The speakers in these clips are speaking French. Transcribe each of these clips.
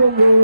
Mama,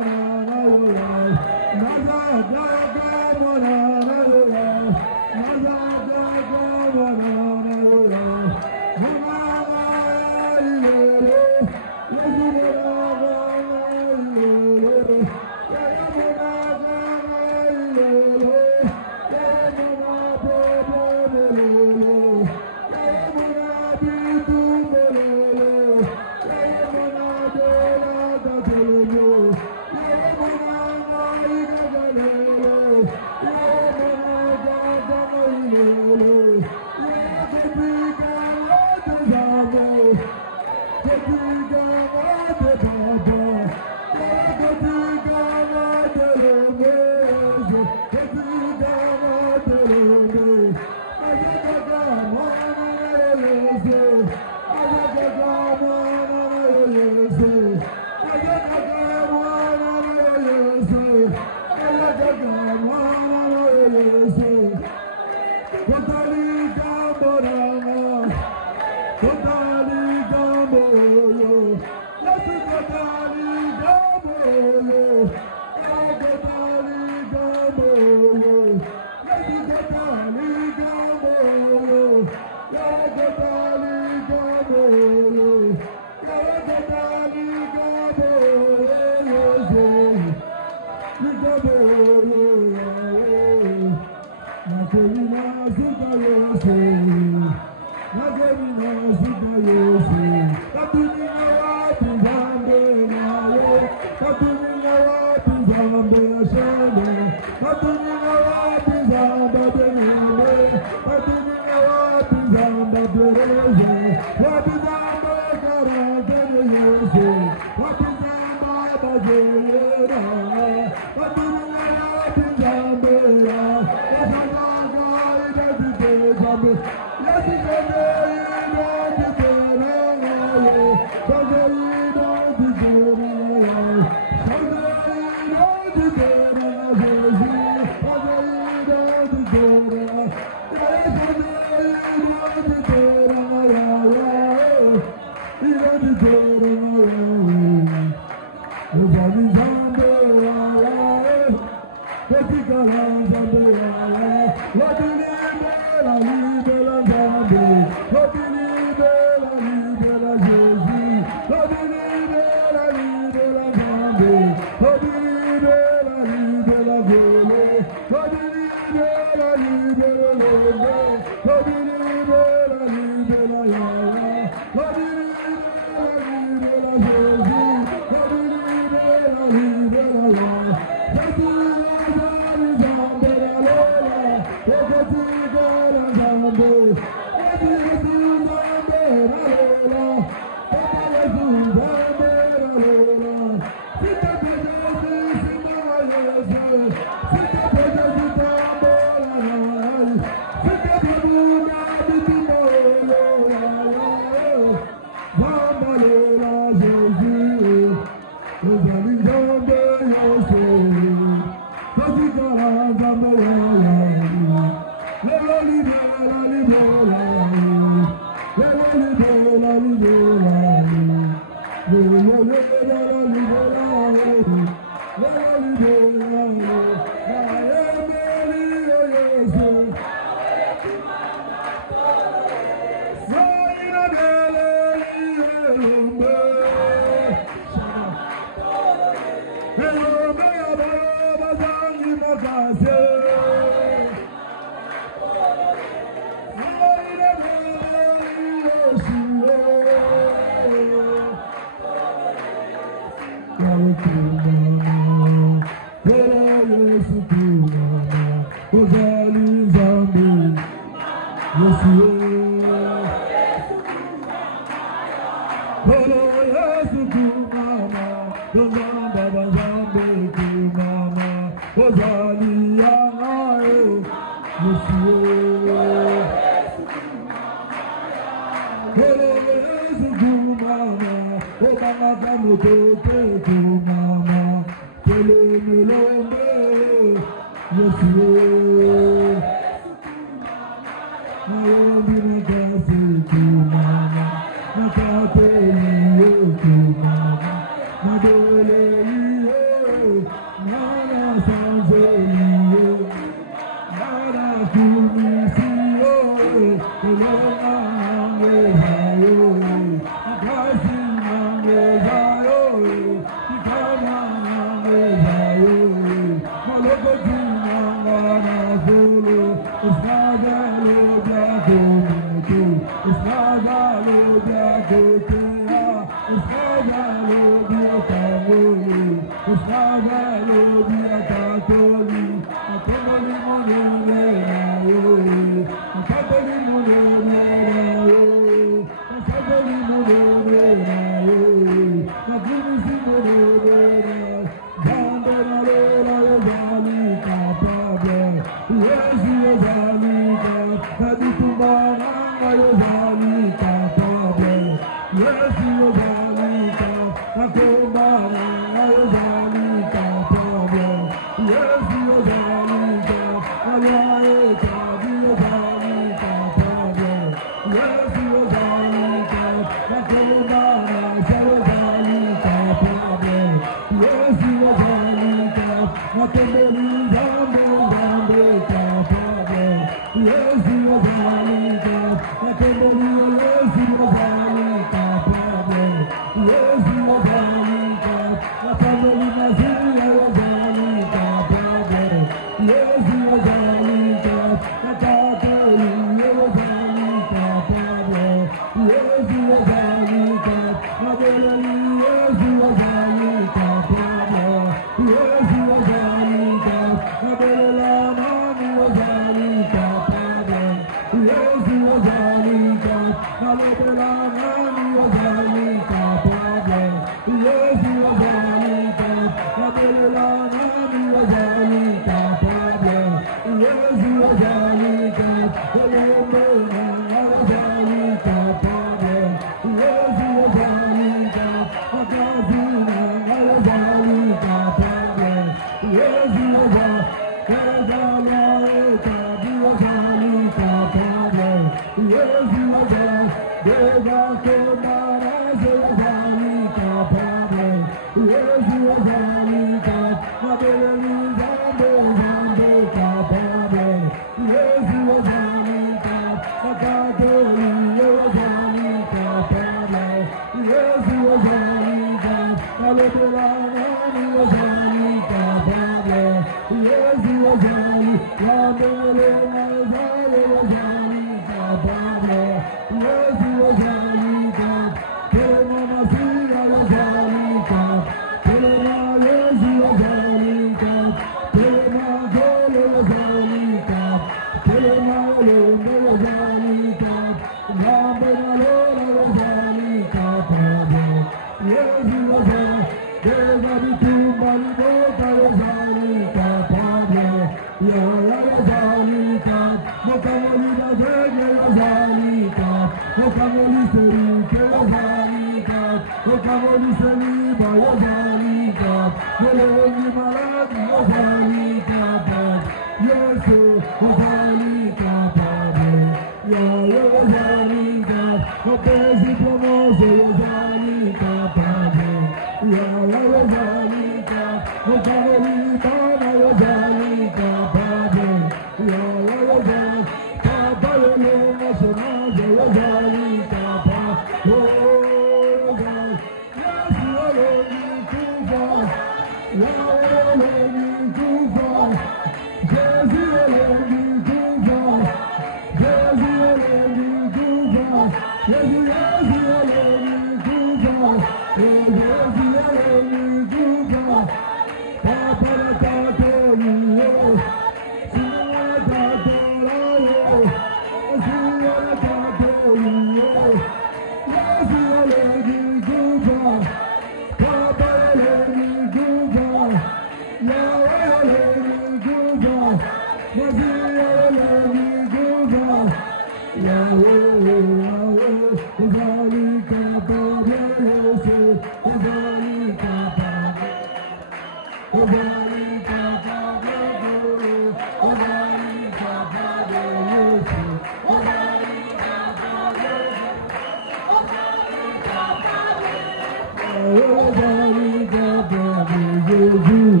Jésus.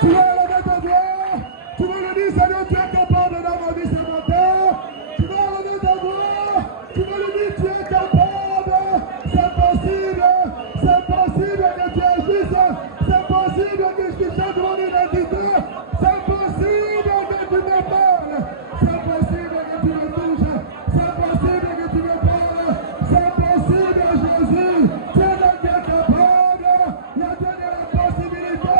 Tu vas lever ta voix. Tu vas le dire, Seigneur, tu es capable dans ma vie ce matin. Tu vas lever ta voix. Tu vas le dire, tu es capable. C'est possible. C'est possible que tu agisses. C'est possible que tu changes mon identité. C'est possible que tu me parles. C'est possible que tu me touches. C'est possible que tu me parles. C'est possible, Jésus. Tu es le Dieu capable. Il y a Dieu de la possibilité.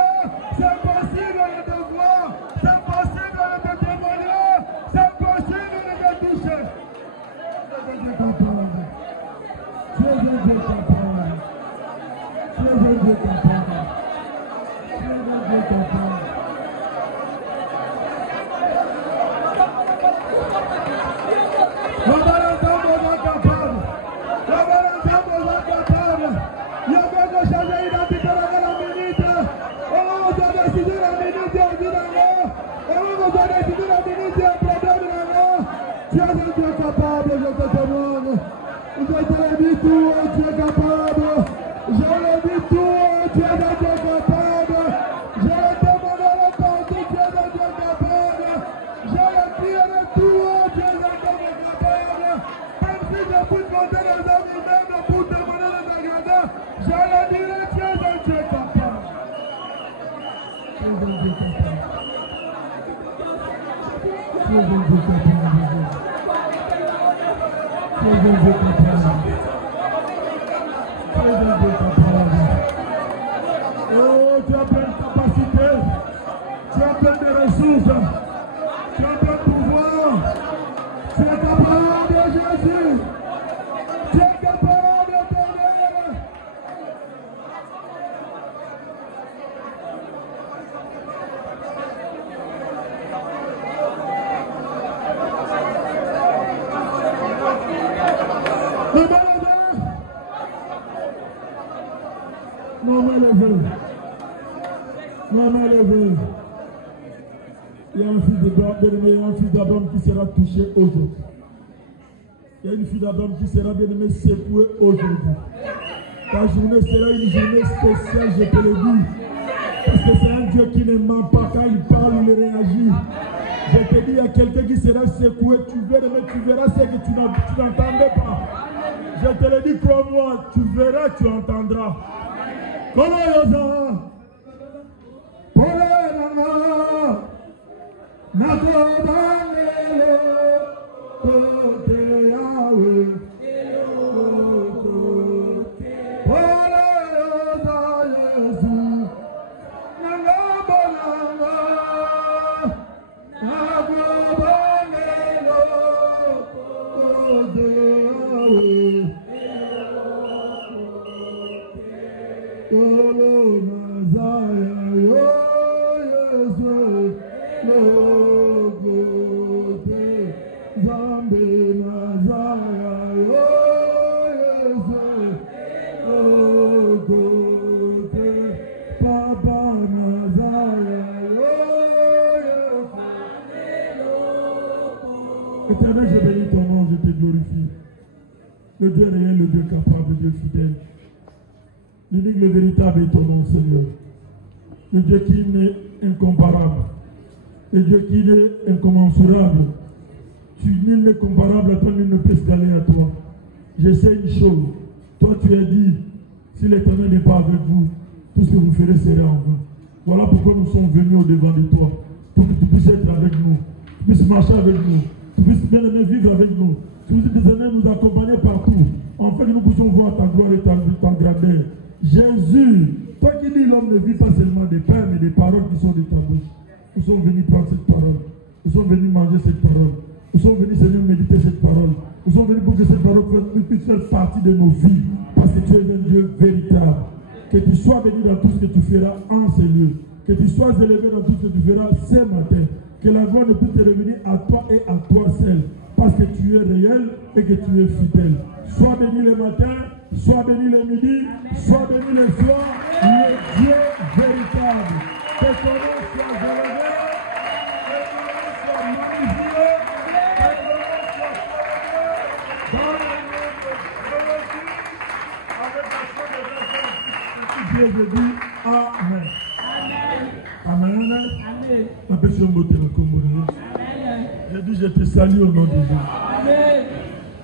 C'est possible de te voir. C'est possible de te témoigner. C'est possible de te toucher. Tu es un Dieu capable. Tu es un Dieu capable. Tu es un Dieu capable. Tu es un Dieu capable. Tu es un Dieu capable, je te demande. Je te le dis tout, tu es capable. Je le dis tout, tu es un Dieu capable. Je le demande à la partie, tu es un Dieu capable. Je le crie à tout, tu es un Dieu capable. Même si je peux compter les hommes humains pour demander de t'aggrader, je le dirai, tu es un Dieu capable. Tu es un Dieu capable. Tu es un Dieu capable. Oh, tu as plein de capacité, tu as plein de ressources, tu as plein de pouvoir, tu es capable, Jésus, tu es capable, Éternel. Maman levée. Il y a un fils d'Adam qui sera touché aujourd'hui. Il y a une fille d'Adam qui sera bien aimée, secouée aujourd'hui. Ta journée sera une journée spéciale, je te le dis. Parce que c'est un Dieu qui ne ment pas. Quand il parle, il réagit. Je te dis, il y a quelqu'un qui sera secoué. Tu verras ce que tu n'entendais pas. Je te le dis, crois-moi, tu verras, tu entendras. Comment Yosa? Éternel, je bénis ton nom, je te glorifie. Le Dieu réel, le Dieu capable, le Dieu fidèle. L'unique, le véritable est ton nom, Seigneur. Le Dieu qui est incomparable. Le Dieu qui est incommensurable. Nul n'est comparable à toi, nul ne peut se galer à toi. Je sais une chose. Toi, tu as dit, si l'Éternel n'est pas avec vous, tout ce que vous ferez sera en vain. Voilà pourquoi nous sommes venus au-devant de toi. Pour que tu puisses être avec nous. Tu puisses marcher avec nous. Tu puisses bien aimer vivre avec nous. Tu puisses désormais nous accompagner partout. Enfin, que nous puissions voir ta gloire et ta grandeur. Jésus, toi qui dis l'homme ne vit pas seulement des pains, mais des paroles qui sont de ta bouche. Nous sommes venus prendre cette parole. Nous sommes venus manger cette parole. Nous sommes venus, Seigneur, méditer cette parole. Nous sommes venus pour que cette parole puisse faire partie de nos vies. Parce que tu es un Dieu véritable. Que tu sois béni dans tout ce que tu feras en ces lieux. Que tu sois élevé dans tout ce que tu feras ce matin. Que la gloire ne puisse te revenir à toi et à toi seul. Parce que tu es réel et que tu es fidèle. Sois béni le matin, sois béni le midi, sois béni le soir. Le Dieu véritable. Que ton nom soit élevé, que ton nom soit magnifié, que ton nom soit dans le nom de Jésus, avec la foi de Dieu, je dis Amen. Je dis, je te salue au nom de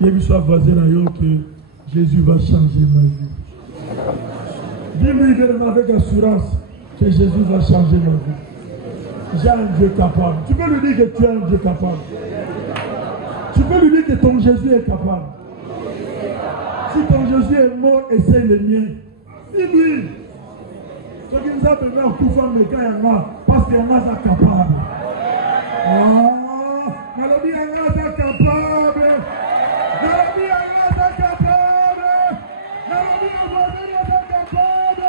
Jésus. Que soit voisin que Jésus va changer ma vie. Dis-lui avec assurance que Jésus va changer ma vie. J'ai un Dieu capable. Tu peux lui dire que tu es un Dieu capable. Tu peux lui dire que ton Jésus est capable. Si ton Jésus est mort, essaye le mien. Dis-lui. Ce qui nous a permis en tout faire, mais quand il y en a, parce qu'il y en a, c'est capable. Nalobi, il y en a, c'est capable. Nalobi, il y en a, c'est capable. Nalobi, ton voisin, c'est capable.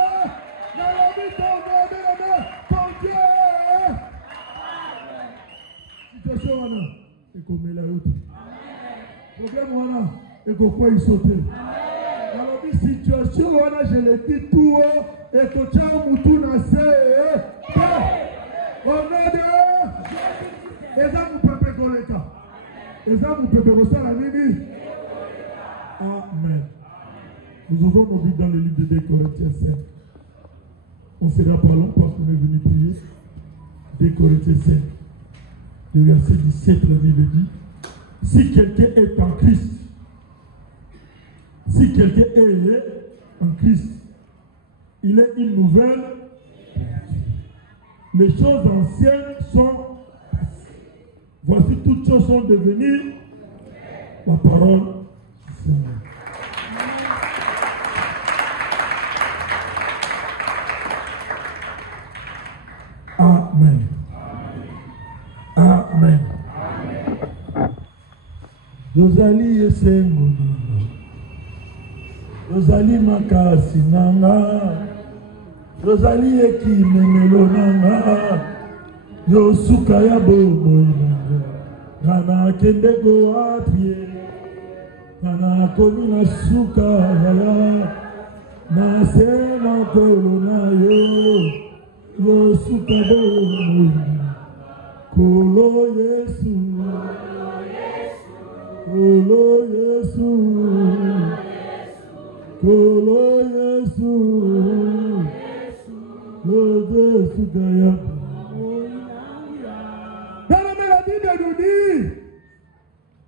Nalobi, ton voisin, ton Dieu. Situation, on a. Et comme il a eu. Problème, on a. Et pourquoi il sautait. Alors, situation, on a, je l'ai dit tout haut. Et que tu as moutou nassé. Au nom de Eza mu pepe koleka. Eza mu pepe kosala nini? Amen. Nous ouvrons nos Bibles dans le livre de 2 Corinthiens 5. On sera pas long parce qu'on est venu prier. 2 Corinthiens 5. Le verset 17, la Bible dit: si quelqu'un est en Christ, si quelqu'un est en Christ, il est une nouvelle. Les choses anciennes sont. Voici toutes choses sont devenues la parole du Seigneur. Amen. Amen. Josali esengono. Josali makasi nanga. Josali ekimemelo nanga. Yosuka ya bomo. Nana kende go apie, nana komi na suka yaya, na sema kolo na yo suka bo, kolo Yesu, kolo Yesu, kolo Yesu, kolo suka ya. Nous dit,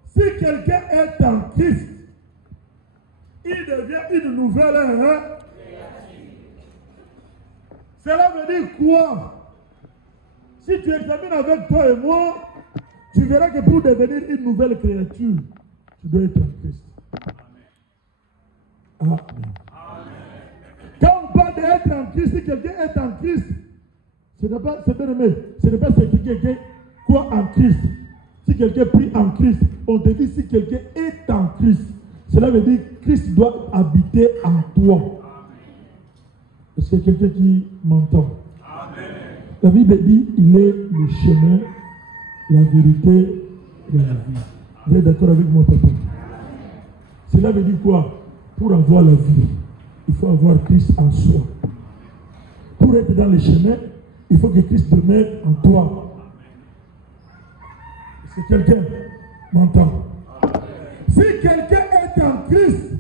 si quelqu'un est en Christ, il devient une nouvelle créature. Cela veut dire quoi? Si tu examines avec toi et moi, tu verras que pour devenir une nouvelle créature, tu dois être en Christ. Amen. Quand on parle d'être en Christ, si quelqu'un est en Christ, ce n'est pas ce que quelqu'un croit en Christ. Si quelqu'un prie en Christ, on te dit si quelqu'un est en Christ. Cela veut dire que Christ doit habiter en toi. Est-ce qu'il y a quelqu'un qui m'entend? La Bible dit il est le chemin, la vérité et la vie. Vous êtes d'accord avec moi, papa? Cela veut dire quoi? Pour avoir la vie, il faut avoir Christ en soi. Pour être dans le chemin, il faut que Christ demeure en toi. Si quelqu'un m'entend. Si quelqu'un est en Christ,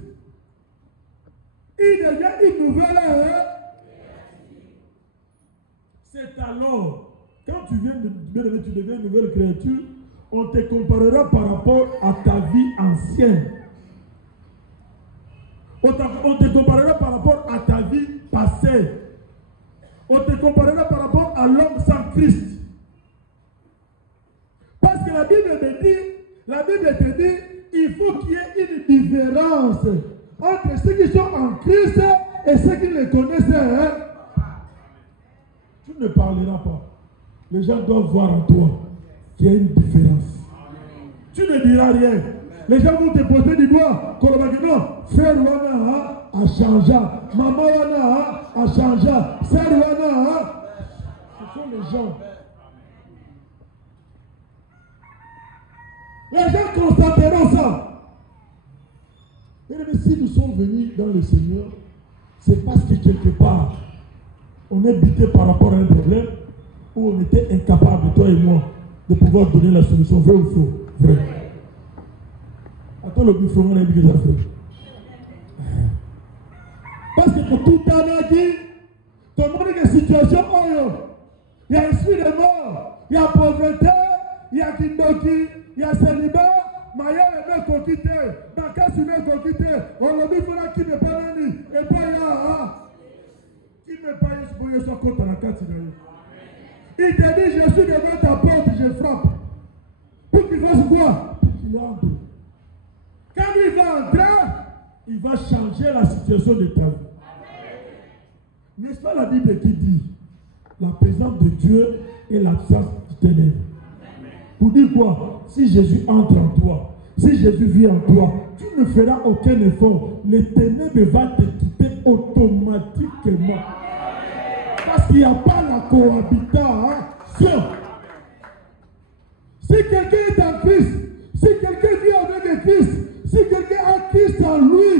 il devient une nouvelle ère. C'est alors, quand tu deviens une nouvelle créature, on te comparera par rapport à ta vie ancienne. On te comparera par rapport à ta vie passée. On te comparera par rapport à l'homme sans Christ. Parce que la Bible te dit, il faut qu'il y ait une différence entre ceux qui sont en Christ et ceux qui le connaissent. Tu ne parleras pas. Les gens doivent voir en toi qu'il y a une différence. Tu ne diras rien. Les gens vont te poser du doigt. Non, frère Wana a changé. Maman Wana a changé. Sœur Wana. Ce sont les gens. Les gens constateront ça. Mais si nous sommes venus dans le Seigneur, c'est parce que quelque part, on est buté par rapport à un problème où on était incapable, toi et moi, de pouvoir donner la solution. Vrai ou faux? Vrai. Attends, le plus fort, on a dit que ça fait. Parce que pour tout le temps, on a dit, tout le monde a une situation, il y a esprit de mort, il y a pauvreté, il y a kindoki, il y a célibat, Mayele me kokite, Bakasi me kokite, Olobi fona qui me parani, et pas là, qui me paye pour y soit contre la carte. Il te dit, je suis devant ta porte, je frappe. Pour qu'il fasse quoi? Pour qu'il entre. Quand il va entrer, il va changer la situation de ta vie. N'est-ce pas la Bible qui dit la présence de Dieu et l'absence du ténèbre? Pour dire quoi? Si Jésus entre en toi, si Jésus vit en toi, tu ne feras aucun effort. Les ténèbres vont te quitter automatiquement. Parce qu'il n'y a pas la cohabitation. Si quelqu'un est en Christ, si quelqu'un vit avec Christ, si quelqu'un a Christ en lui,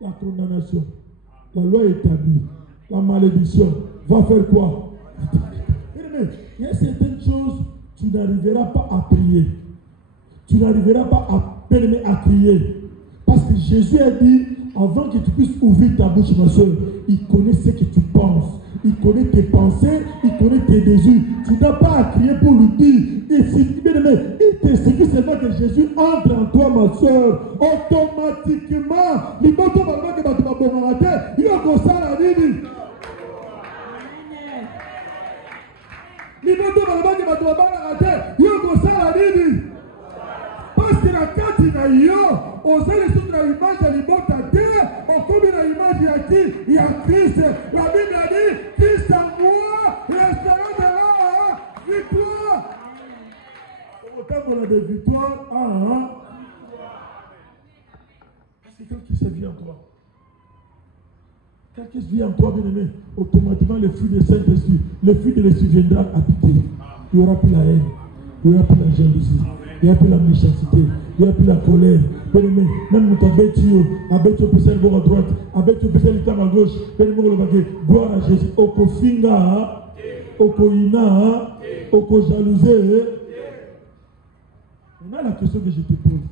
la condamnation, la loi est établie, la malédiction va faire quoi? Il y a certaines choses, tu n'arriveras pas à prier. Tu n'arriveras pas à crier. Parce que Jésus a dit, avant que tu puisses ouvrir ta bouche, ma soeur, il connaît ce que tu penses. Il connaît tes pensées, il connaît tes désirs. Tu n'as pas à crier pour lui dire. Il te suffit seulement que Jésus entre en toi, ma soeur. Automatiquement, il va parce que la carte n'a yo, aux ailes sous la image de l'image au comme la image il y a qui? Il y a Christ. La Bible a dit, Christ en moi, l'espérance de la victoire. Autant qu'on a des victoires, parce que quand Christ vit en toi, quand Christ vit en toi, bien aimé, automatiquement le fruit du Saint-Esprit, le fruit de l'Esprit viendra habiter. Il n'y aura plus la haine, il n'y aura plus la jalousie. Il n'y a plus la méchanceté, il n'y a plus la colère. Même quand Abetio peut s'être à droite, Abetio peut s'être à gauche, gloire à Jésus. Oko finga, oko ina, oko jalousé. Maintenant, la question que je te pose,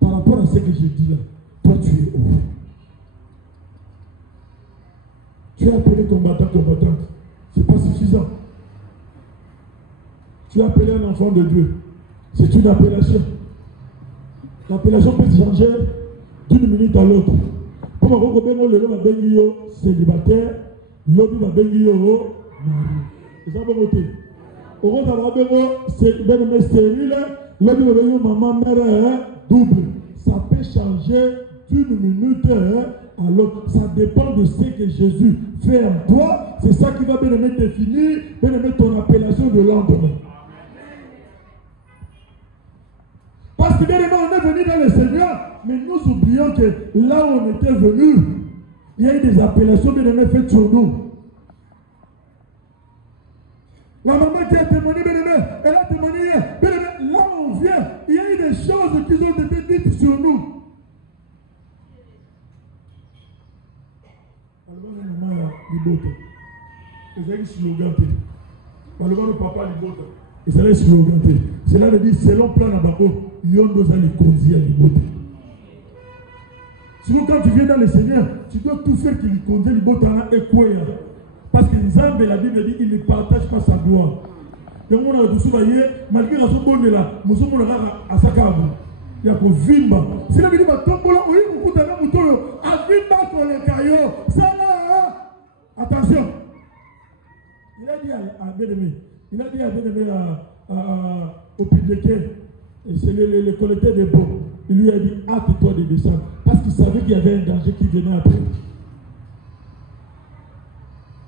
par rapport à ce que je dis là, toi tu es où? Tu es appelé combattant. Ce n'est pas suffisant. Tu es appelé un enfant de Dieu. C'est une appellation. L'appellation peut changer d'une minute à l'autre. Comme on va le célibataire, l'homme va bénir mari. C'est ça bon côté. On va bénir stérile, l'homme va bénir maman mère double. Ça peut changer d'une minute à l'autre. Ça dépend de ce que Jésus fait en toi. C'est ça qui va bien définir, ton appellation de lendemain. Parce que bien évidemment, on est venu dans le Seigneur, mais nous oublions que là où on était venu, il y a eu des appellations bien aimées faites sur nous. La maman qui a témoigné, bien aimé, elle a témoigné hier. Bien aimé, là où on vient, il y a eu des choses qui ont été dites sur nous. Cela veut dire, selon plan Nabako, sinon, quand tu viens dans le Seigneur, tu dois tout faire qu'il conduise les bottes et quoi. Parce que Nzambe, la Bible dit, il ne partage pas sa gloire. Donc, on a tout malgré la seconde là, nous sommes à sa cave. Il y a que Vimba. C'est la Bible qui a Vimba pour les caillots. Ça là, attention. Il a dit à Bénémé, au public, c'est le collecteur des bons. Il lui a dit, hâte-toi de descendre. Parce qu'il savait qu'il y avait un danger qui venait après.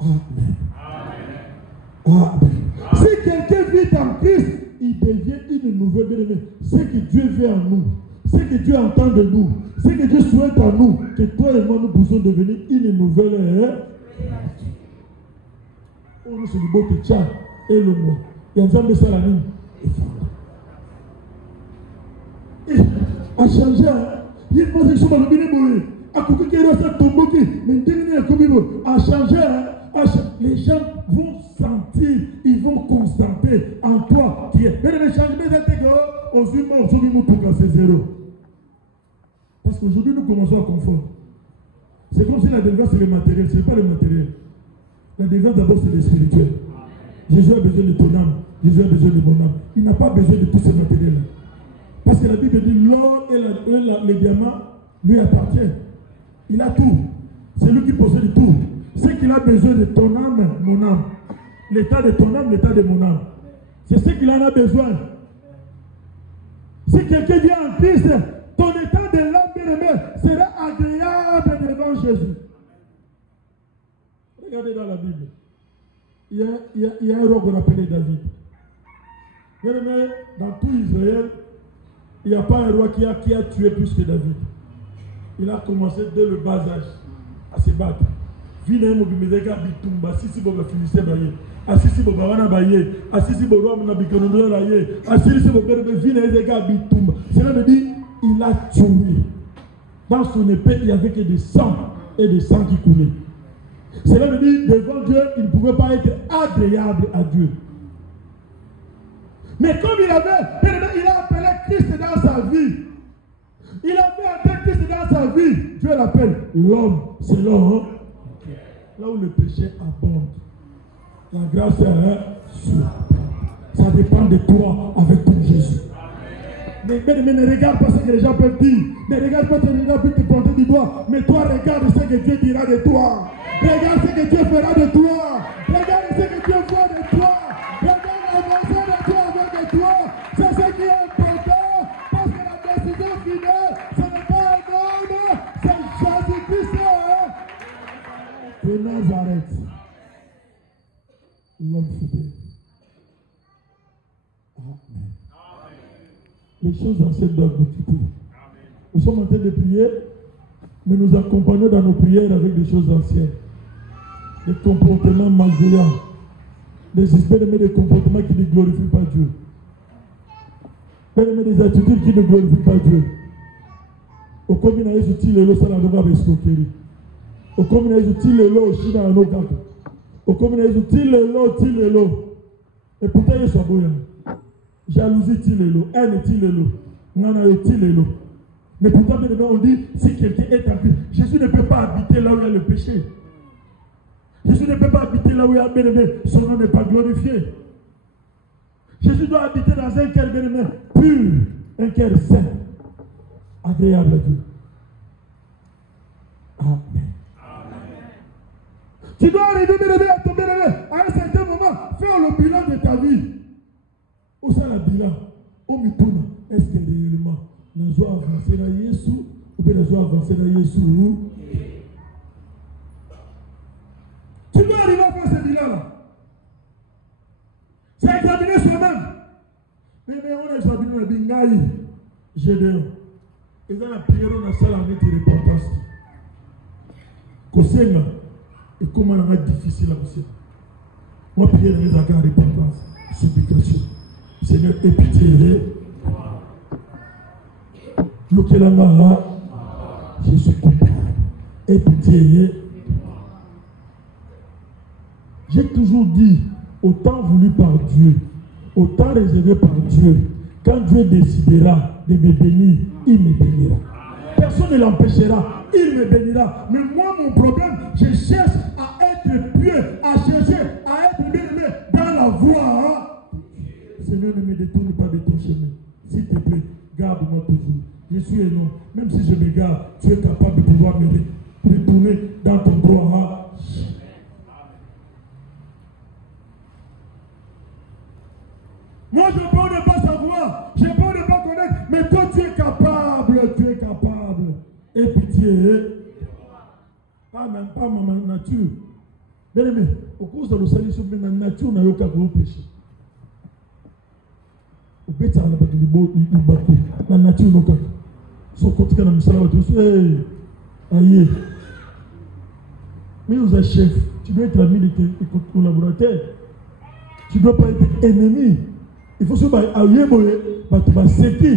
Amen. Amen. Si quelqu'un vit en Christ, il devient une nouvelle bien-aimée. Ce que Dieu veut en nous, ce que Dieu entend de nous, ce que Dieu souhaite en nous, que toi et moi nous puissions devenir une nouvelle. On est sur le beau de Tchad et le moi. Il y a jamais ça la ligne. Et à changer, il y a une chose qui m'a dit, à côté de ça, tomboki, mais dernier comme à changer, les gens vont sentir, ils vont constater en toi qui est. Mais le changement c'est aux humains, aujourd'hui, c'est zéro. Parce qu'aujourd'hui, nous commençons à confondre. C'est comme si la délivrance c'est le matériel, ce n'est pas le matériel. La délivrance d'abord c'est le spirituel. Jésus a besoin de ton âme. Jésus a besoin de mon âme. Il n'a pas besoin de tout ce matériel. Parce que la Bible dit l'or et les diamants lui appartiennent. Il a tout. C'est lui qui possède tout. C'est qu'il a besoin de ton âme, mon âme. L'état de ton âme, l'état de mon âme. C'est ce qu'il en a besoin. Si quelqu'un vient en Christ, ton état de l'âme bien-aimé sera agréable devant Jésus. Regardez dans la Bible. Il y a un roi qu'on appelait David. Bien-aimé, dans tout Israël, il n'y a pas un roi qui a tué plus que David. Il a commencé dès le bas âge à se battre. Vina mobimezeka bitumba sisi boga finissé baye. Asisi boga wana baye. Asisi boga wana bikonono baye. Asisi boga vina ezeka bitumba. Cela veut dire il a tué. Dans son épée, il n'y avait que des sang et des sang qui coulaient. Cela veut dire devant Dieu, il ne pouvait pas être agréable à Dieu. Mais comme il a appelé Christ dans sa vie. Il a fait appel Christ dans sa vie. Dieu l'appelle l'homme. C'est l'homme. Là où le péché abonde, la grâce est sur. Ça dépend de toi avec ton Jésus. Mais ne regarde pas ce que les gens peuvent dire. Ne regarde pas ce que les gens peuvent te pointer du doigt. Mais toi, regarde ce que Dieu dira de toi. Regarde ce que Dieu fera de toi. Regarde ce que Dieu voit de toi. Regarde l'avancée de toi avec toi. C'est ce qui est important. Parce que la décision finale, ce n'est pas un homme, c'est Jésus-Christ de Nazareth. L'homme fidèle. Amen. Les choses anciennes doivent nous quitter. Nous sommes en train de prier, mais nous accompagnons dans nos prières avec des choses anciennes. Des comportements malveillants. Des comportements qui ne glorifient pas Dieu. Des attitudes qui ne glorifient pas Dieu. Au commun, il y a des gens qui ont des escroqueries. Au commun, il y a des gens qui ont des gens. Au commun, il y a des gens. Et pourtant, il y a des gens. Jalousie, tilelo. Haine, tilelo. Nana, tilelo. Mais pourtant, on dit, si quelqu'un est en Christ, Jésus ne peut pas habiter là où il y a le péché. Jésus ne peut pas habiter là où il y a bien-aimé. Son nom n'est pas glorifié. Jésus doit habiter dans un cœur bien-aimé pur, un cœur saint, agréable à Dieu. Amen. Tu dois arriver bien-aimé à ton bien-aimé. À un certain moment, faire le bilan de ta vie. Où ça le bilan? Au mituna, est-ce que réellement, nous avons avancé dans Jésus ou bien nous avons avancé dans Jésus? Tu dois arriver à faire ce bilan-là. C'est examiner soi-même. Mais on a examiné le bingaï. Gédéon. Et dans la prière, on a ça la mettre repentance. Kosenga. Et comment on a difficile à vous. Moi, prière dans les accords de repentance. Supplication. Seigneur, aie pitié. L'Okelanga, je suis coupable. Aie pitié. J'ai toujours dit, autant voulu par Dieu, autant réservé par Dieu, quand Dieu décidera de me bénir, il me bénira. Personne ne l'empêchera, il me bénira. Mais moi, mon problème, je cherche à être pieux, à chercher à être bien-aimé dans la voie. Seigneur, ne me détourne pas de ton chemin. S'il te plaît, garde-moi toujours. Je suis énorme. Même si je me garde, tu es capable de pouvoir me retourner dans ton droit. Moi, j'ai peur de ne pas savoir, j'ai peur de ne pas connaître, mais toi, tu es capable. Et pitié. Pas ma nature. Bien aimé, au cours de l'Océanie, la nature n'a aucun péché. Au béta, la nature n'a aucun. Son côté, dans le salon, tu sais, aïe. Mais vous êtes chef, tu dois être ami de tes collaborateurs. Tu ne dois pas être ennemi. Il faut se battre à Yéboé, tu vas séquer.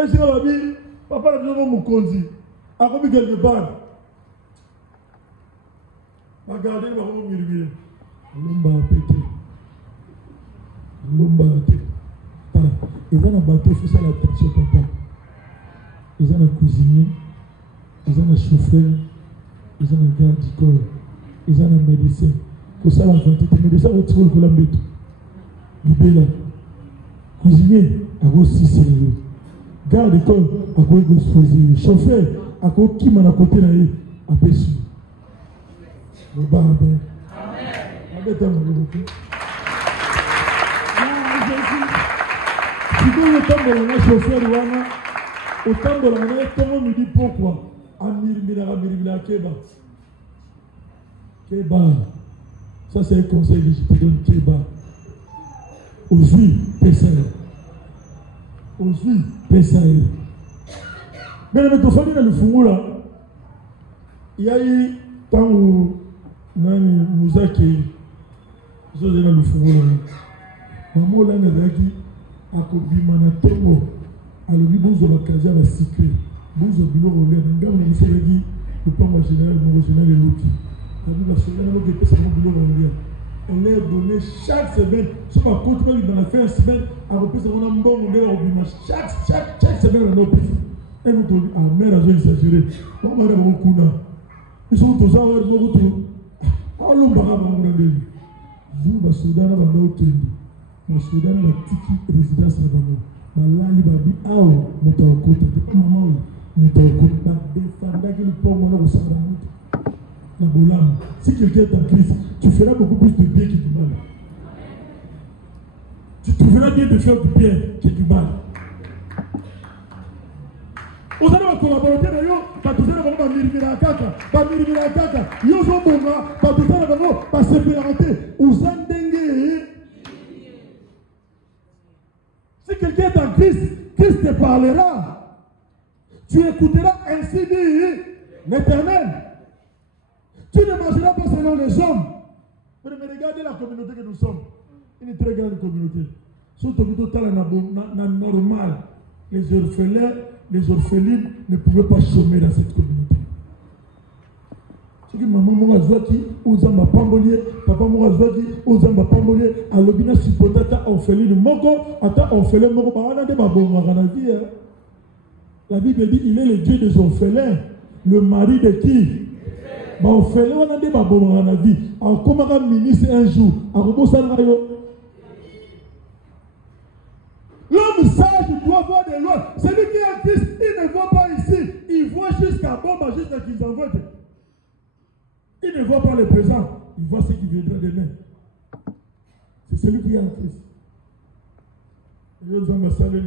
Et c'est la vie, papa a besoin de mon conduit. A commis quelque part. Regardez, il va vous murmurer. L'omba a pété. L'omba a pété. Ils ont un bateau, il faut ça l'attention, papa. Ils ont un cuisinier, ils ont un chauffeur, ils ont un garde du corps, ils ont un médecin. Pour ça, l'enfant, mais de ça, on trouve le lambeto. Libéla. Cuisinier, à gauche, si c'est le garde d'école, à gauche, choisir. Chauffeur, à gauche, qui m'a à côté, là, à Pessu. Le bar, amen. Amen. Si vous le temps de la chauffeur, au temps de la main, comment nous dit pourquoi? Amir, Keba. Keba. Ça, c'est un conseil que je te donne, Keba. Aussi, Pessaï. Aussi, Pessaï. Mais le famille dans le fond là, il y a eu tant où nous accueillons. Je suis dans le fond là. Maman là, n'a pas dit à Kobimana Tomo. Alors, il y a l'occasion de cycler. Il y a l'occasion de cycler. Il y a l'occasion de cycler. Le plan général, le général est l'outil. On leur donné chaque semaine, je vais continuer dans la fin de semaine, à reposer on a un bon modèle chaque semaine on a opéré. Et nous disons, ah mère a exagéré. On va avoir un coup là. Ils sont tous à l'heure, nous tous. Ah l'homme va avoir un rendez-vous. Vous, le Soudan, va nous tenir. Le Soudan, la petite résidence là-bas. La lali va dire, ah oh, mon temps côté, maman, mon temps côté, défendre que le pauvre on a au salon. Si quelqu'un est en crise, tu feras beaucoup plus de bien que du mal. Tu trouveras bien de faire du bien que du mal. Vous allez collaborer d'ailleurs, parce que vous allez avoir mirimira kaka, vous si quelqu'un est en crise, Christ te parlera. Tu écouteras ainsi dit l'Éternel. Tu ne marcheras pas selon les hommes. Mais regardez la communauté que nous sommes. Une très grande communauté. Surtout total normal. Les orphelins, les orphelines ne pouvaient pas chômer dans cette communauté. Ce que maman m'a dit, Ozamba Pambolier, papa m'a dit, Ozamba Pambolier, à l'obina supportata orpheline moko, ata orphelin moko, parana de babonga dans la vie. La Bible dit, il est le Dieu des orphelins, le mari de qui? Orphelin, on a dit babonga dans la vie. Alors comment un ministre un jour, à Robo-Sanrayo? L'homme sage doit voir de loin. Celui qui est en Christ, il ne voit pas ici. Il voit jusqu'à Bomba, jusqu'à qu'ils en votent. Il ne voit pas le présent. Il voit ce qui viendra demain. C'est celui qui est en Christ. Nous avons salué.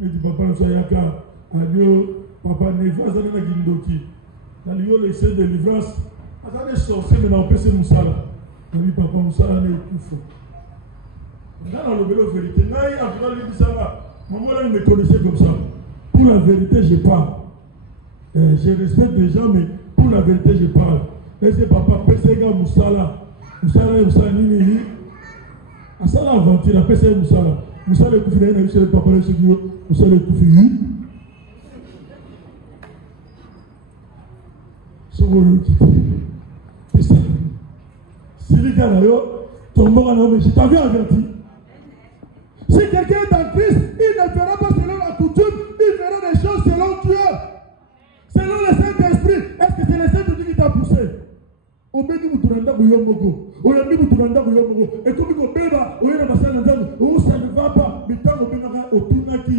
Nous dit papa, nous sommes yaka. Adieu, papa, ne voit pas dans la guindoki. Dans le lycée de délivrance, attendez, sorcier, mais on peut se moussala. Nous dit papa, moussala n'est tout faux. Dans la vérité, maman là, il me connaissait comme ça. Pour la vérité, je parle. Je respecte les gens, mais pour la vérité, je parle. Et c'est papa, Pessega Moussala. Moussala, Nini. Asala aventure, Pessega Moussala. Moussala, il y a eu le papa, Moussala, il y a eu. Si les gars là, ton mort à l'homme, je t'avais averti. Si quelqu'un est en Christ, il ne fera pas selon la coutume, il fera des choses selon Dieu. Selon le Saint-Esprit. Est-ce que c'est le Saint-Esprit qui t'a poussé? On me dit que tu n'as pas de on a dit que tu n'as pas de et comme on beba, on est dans la salle de ça ne va pas. Mais tant qu'on beba, on tourne qui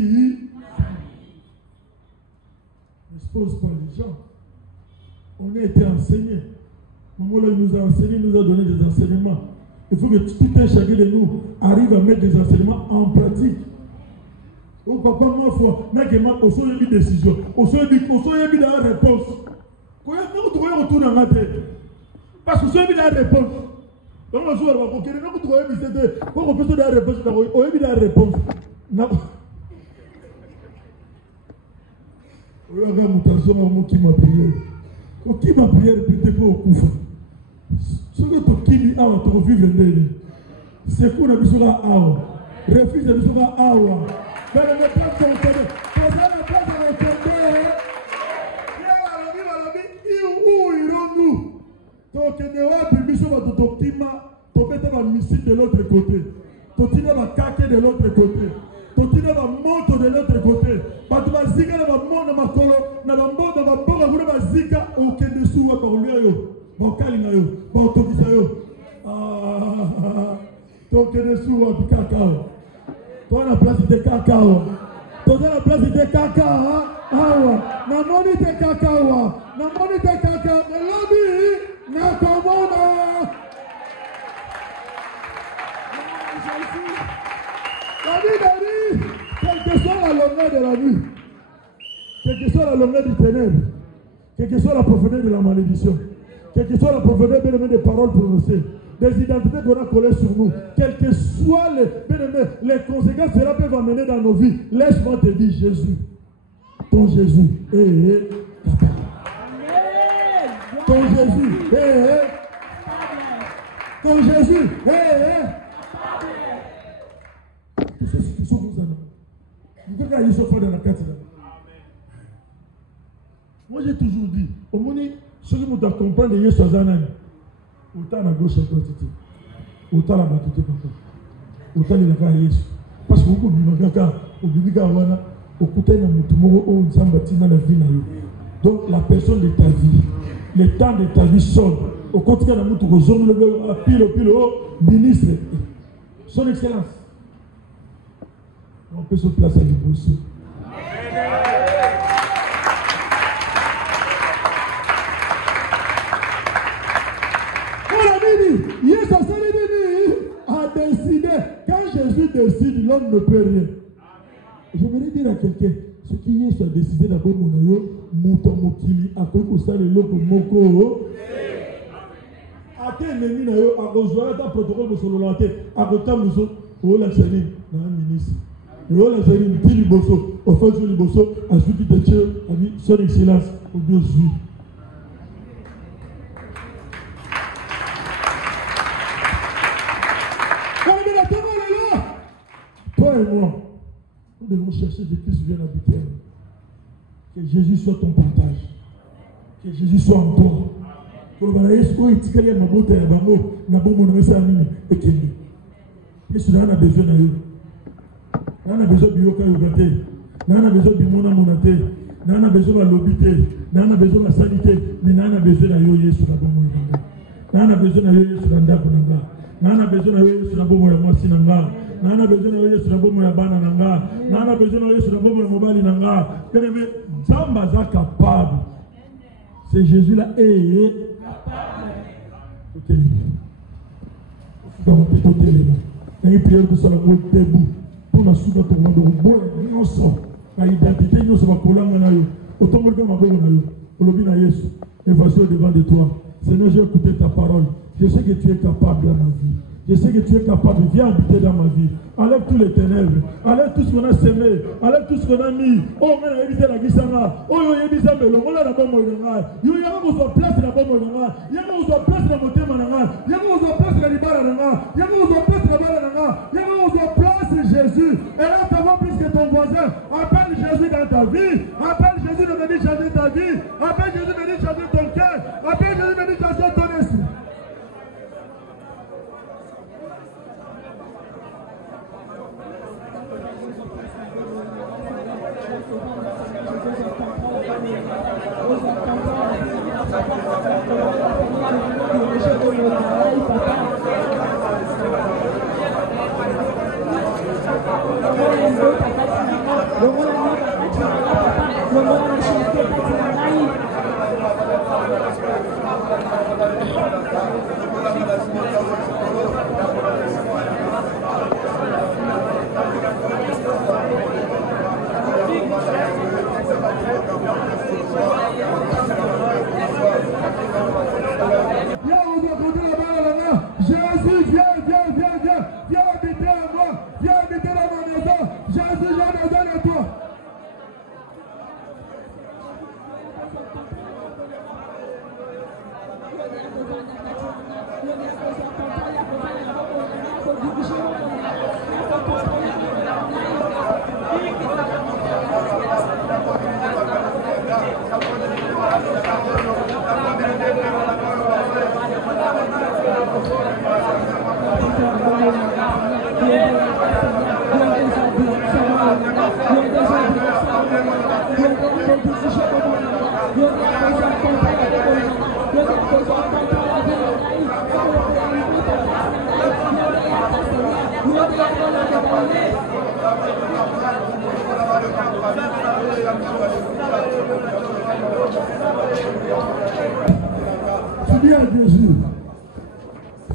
ne se pose pas les gens. On a été enseignés. Maman nous a enseigné, nous a donné des enseignements. Il faut que tout un chacun de nous arrive à mettre des enseignements en pratique. Donc, papa, moi, il faut que une décision. On soit une la réponse. Quand on retourne dans la tête. Parce que c'est une réponse. Donc, on joue à la réponse. Quand on peut la réponse, on a la réponse. Non. On a une mutation à moi qui m'a prié. Qui m'a prié, répétez pour au coup. Ce que tu as dit, tu vivre vivre. C'est quoi la mission à Awa? Refuse la mission à Awa. Mais le place de l'automne. Posez la place de l'automne. Où irons-nous? Donc, il n'y aura plus de mission à Totokima. Pour mettre ma missile de l'autre côté. Totina va caquer de l'autre côté. Totina va monter de l'autre côté. Parce que ma zika va monter dans ma colo. Dans ma monte, dans ma boca, dans ma zika. Aucun dessous va parler. Bakalingayo, Bautokisayo, Donc, il y a des sous du cacao. Toi, la place de cacao. Toi, la place de cacao. Namoni de cacao. Namoni de cacao. Lobby, Nakamona. La vie, quelle que soit la longueur de la nuit, quelle que soit la longueur du ténèbre, quelle que soit la profondeur de la malédiction, quelle que soit la profondeur des paroles prononcées, des identités qu'on a collées sur nous, quelles que soient les conséquences que cela peut amener dans nos vies, laisse-moi te dire, Jésus, ton Jésus est capable. Ton Jésus est ton Jésus est c'est ce qui sont vous en vous pouvez aller sur dans la carte là. Moi j'ai toujours dit, au moins ceux qui doivent comprendre les choses en année, autant à gauche à droite, autant la batute papa, autant les gars Yesu. Parce que beaucoup de gars, au début gawana, au côté de notre mot, on s'embâtit dans la vie na yo. Donc la personne de ta vie, le temps de ta vie sonne. Au quotidien de notre zone, le pile, ministre, son excellence. On peut se placer à l'Ibosso. A décidé. Quand Jésus décide, l'homme ne peut rien. Je voudrais dire à quelqu'un, ce qui Jésus a décidé d'abord, mon ayo, Moutamokili, à quoi que ça le loco moko. Ate ennemi na yo, à cause de ta protocole de sololate, à côté de nous, au la série, dans un ministre. Et au la série, petit liboso, au fait du liboso, à celui qui te tient, à dit son excellence, au Dieu suit. Toi et moi, nous devons chercher de Christ vienne habiter. Que Jésus soit ton partage. Que Jésus soit en toi. Que le Jésus soit en toi. Et cela a besoin de nous. On a besoin de Yoka Yogate. On a besoin de Mona Monate. On a besoin de l'obité. On a besoin de la sanité. Mais on a besoin de Yoye sur la bombe. On a besoin de Yoye sur la Ndabonanga. On a besoin de Yoye sur la bombe de Moissinanga. Nana besoin de Yesu na bomo ya bana nanga. Nana besoin de Yesu na bomo ya mobali nanga. Bien-aimé, Zamba est capable. C'est Jésus là est capable. Comme tout est. Et puis il faut la mot debout pour la suite de ton monde. Bon, non ça. La identité nous va coller mon ayo. Autant que ma bomo na yo. Olobi na Yesu. Et voici au devant de toi. Seigneur, j'ai écouté ta parole. Je sais que tu es capable dans ma vie. Je sais que tu es capable, viens habiter dans ma vie. Enlève tous les ténèbres, enlève tout ce qu'on a semé, enlève tout ce qu'on a mis. Oh, mais on a évité la guisanga. Oh, il y a évité la guisanga. On a la bombe au Nanga. Il y a une place la bombe au Nanga. Il y a une place la montée Nanga. Il y a une place la libara Nanga. Il y a une place la bala Nanga. Il y a une place Jésus. Et là, tu vas plus que ton voisin. Appelle Jésus dans ta vie. Appelle Jésus de venir changer ta vie. Appelle Jésus de venir changer ton cœur. Appelle Jésus de venir changer ton esprit.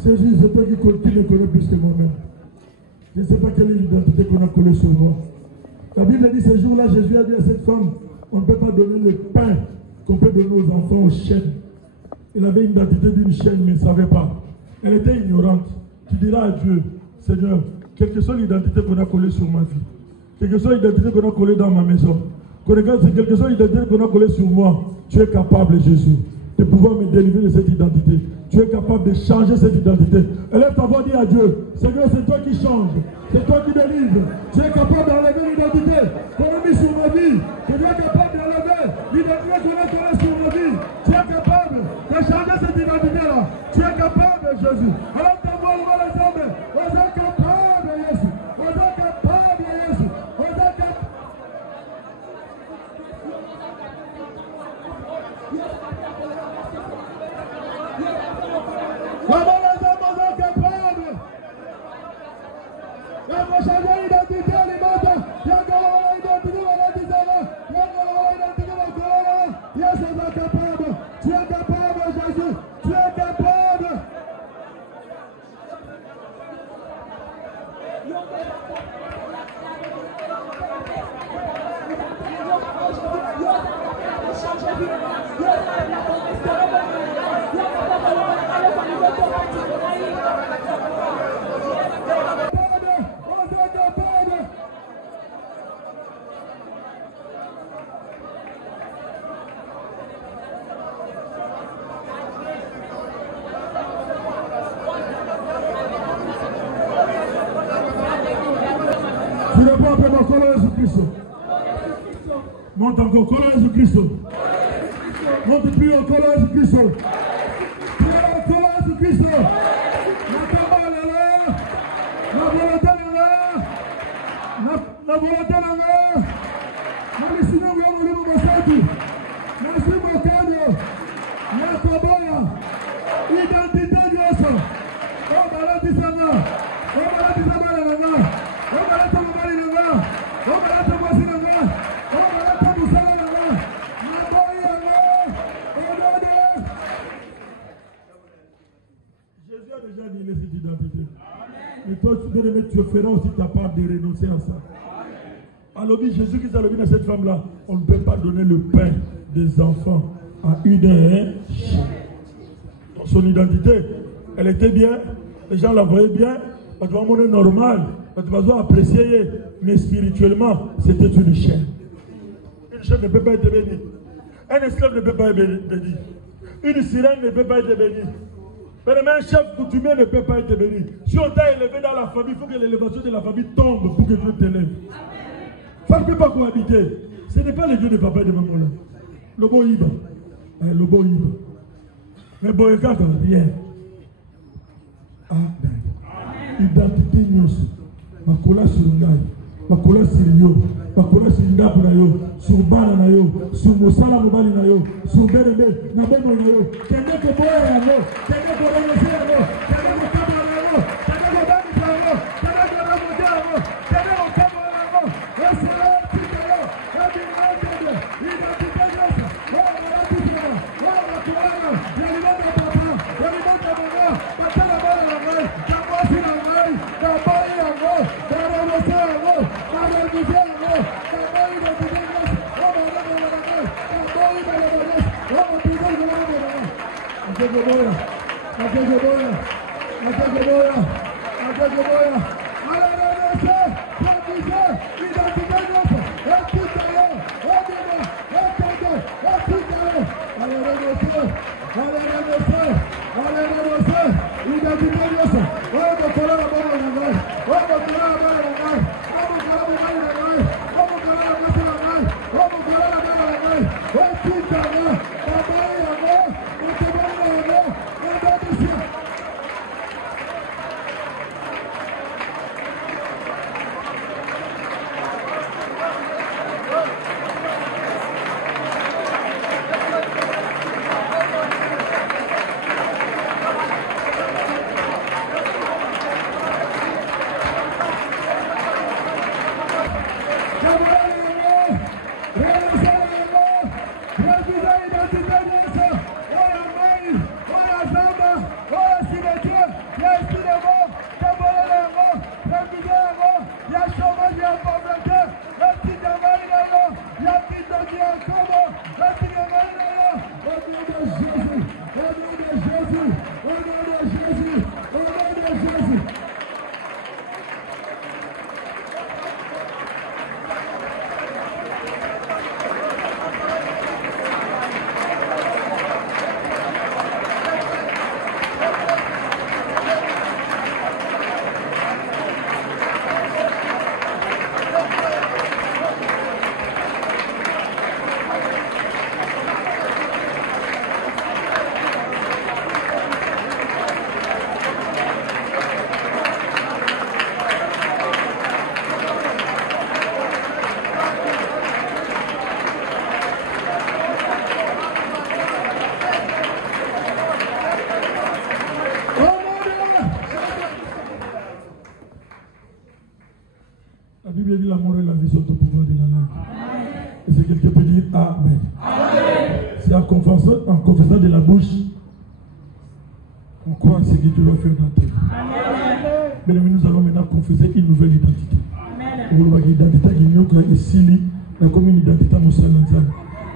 Jésus, c'est toi qui me connais plus que moi-même. Je ne sais pas quelle est l'identité qu'on a collée sur moi. La Bible dit ce jour-là, Jésus a dit à cette femme, on ne peut pas donner le pain qu'on peut donner aux enfants aux chênes. Elle avait une identité d'une chaîne, mais elle ne savait pas. Elle était ignorante. Tu diras à Dieu, Seigneur, quelle que soit l'identité qu'on a collée sur ma vie, quelle que soit l'identité qu'on a collée dans ma maison, quelle que soit l'identité qu'on a collée sur moi, tu es capable, Jésus, de pouvoir me délivrer de cette identité. Tu es capable de changer cette identité. Élève ta voix, dis à Dieu, Seigneur, c'est toi qui changes, c'est toi qui délivres. Tu es capable d'enlever l'identité qu'on a mis sur ma vie. Tu es capable d'enlever l'identité qu'on a collée sur ma vie. Tu es capable de changer cette identité-là. Tu es capable, Jésus. Alors ta voix, levez les hommes. On est capable, Jésus. On est capable, Jésus. On est capable. Comment les hommes sont capables? Il faut changer l'identité alimentaire. Il y a encore l'identité monétisée. Il y a encore l'identité monétisée. Yes, on est capable. Tu es capable, Jésus. Tu es capable. Tu n'es pas après mon colère Jésus-Christ. Monte encore, colère Jésus-Christ. Monte plus en colère Jésus-Christ. Tu es en colère Jésus-Christ. La cabane est là. La volonté est là. La volonté est là. Merci beaucoup. Merci beaucoup. La cabane. Identité de Dieu. Oh, malade de sa main. Oh, malade de sa main. Oh, malade de sa main. Oh, malade de sa main. Oh, malade de sa main. Jésus a déjà dit cette identité. Et toi, tu feras aussi ta part de renoncer à ça. Alors, Jésus qui a dit à cette femme-là, on ne peut pas donner le pain des enfants à une chienne. Son identité, elle était bien, les gens la voyaient bien, parce que monde est normal, parce que apprécier, mais spirituellement, c'était une chaîne. Une chaîne ne peut pas être bénie. Un esclave ne peut pas être béni. Une sirène ne peut pas être bénie. Mais un chef coutumier ne peut pas être béni. Si on t'a élevé dans la famille, il faut que l'élévation de la famille tombe pour que Dieu t'élève. Ça ne peut pas cohabiter. Ce n'est pas le Dieu de papa et de maman là. Le bon Iba. Le bon Iba. Mais bon, il rien. Amen. Identité nous. Ma cola sur Ngai. Ma cola sur Yo. Ma cola sur Ndapo na yo. Sur Bana na yo. Sur Mosala Mobali na yo. Sur Berebe. Na Bemo na yo. Kende ko boya na yo. Kende ko renoncer na yo. Kende ko kaba na yo. Kende ko bani na yo. Kende ko ramote na yo. Kende ko kaba na yo. Ese yo. Ebi na yo. Identité nous. Oh, na tisana. Oh, na tuana. Yalimanda papa. Yalimanda mama. Patala bala na ngai. Kamosi na ngai. Kabali na yo. Karamose na yo. Karamose na yo. Kabali na yo. Oh, na na na na. Kabali na yo. Oh, na na na na. Ategoboya. Ategoboya. Ategoboya. Ategoboya. Alarabose. Kabise. Identité nous. Ekitalo. Odemo. Ekego. Ekitalo. Alarabose. Alarabose. Alarabose. Identité nous. Oh, na kola na baba na ngai. Oh, na kola na baba na ngai. Oh, na kola na baba na ngai. Oh, na kola na baba na ngai. Oh, na kola na baba na ngai. Ekitalo. Kabali na yo. Ekebali na yo. Ekebali. Jésus. Au nom de Jésus. La Bible dit l'amour et la vie sont au pouvoir de la langue. Et si quelqu'un peut dire Amen. C'est en confessant de la bouche, on croit ce que Dieu va faire dans ta vie. Mais nous allons maintenant confesser une nouvelle identité. L'identité qui est ici, comme une identité musulmane.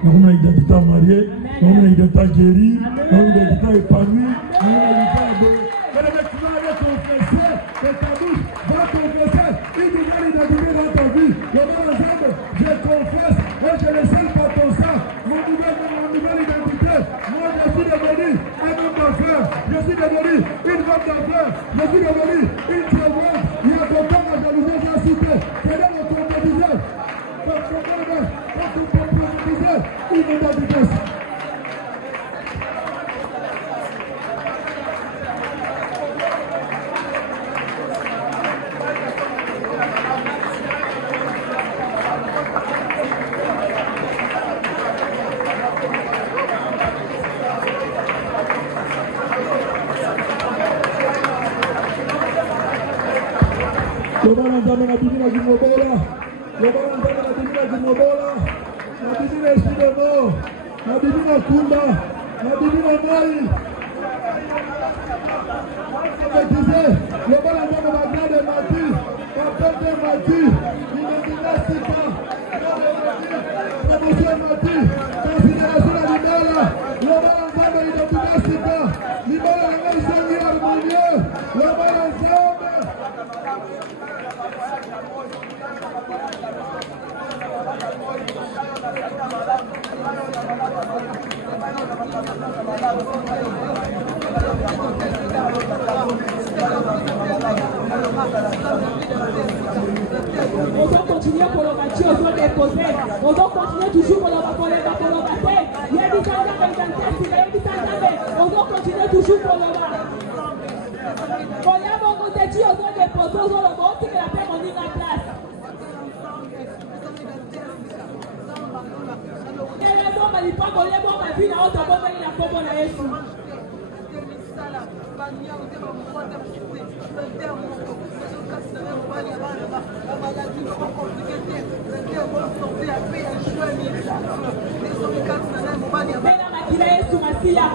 Nous avons une identité mariée, nous avons une identité guérie, nous avons une identité épanouie, nous avons une identité. Et ta bouche va confesser une nouvelle identité dans ta vie. Le nom ensemble, je confesse et je le scelle par ton sang. Mon nouvelle identité. Moi, je suis devenu un homme d'affaires. Je suis devenu une femme d'affaires. Je suis devenu une travailleuse. Il y a ton temps à jalouser la cité. Quel est le compétiteur? Parce que quand tu peux prophétiser une identité. La Bible du Mobola, la Bible Sidono, la Bible Kunda, la Bible Mai. Je disais, le bon endroit de la grande Mati, la perte de Mati, l'identité la promotion Mati, considération animale, le bon endroit de l'identité l'image de la sanguine harmonieux, le bon ensemble. On doit continuer pour le bâtir, on doit déposer. On doit continuer toujours pour le bâtir. Il y a des on doit continuer toujours pour le bâtir. Voyons, on te dit, on doit déposer, on doit le monter, la paix, on y la place. Yesu Masia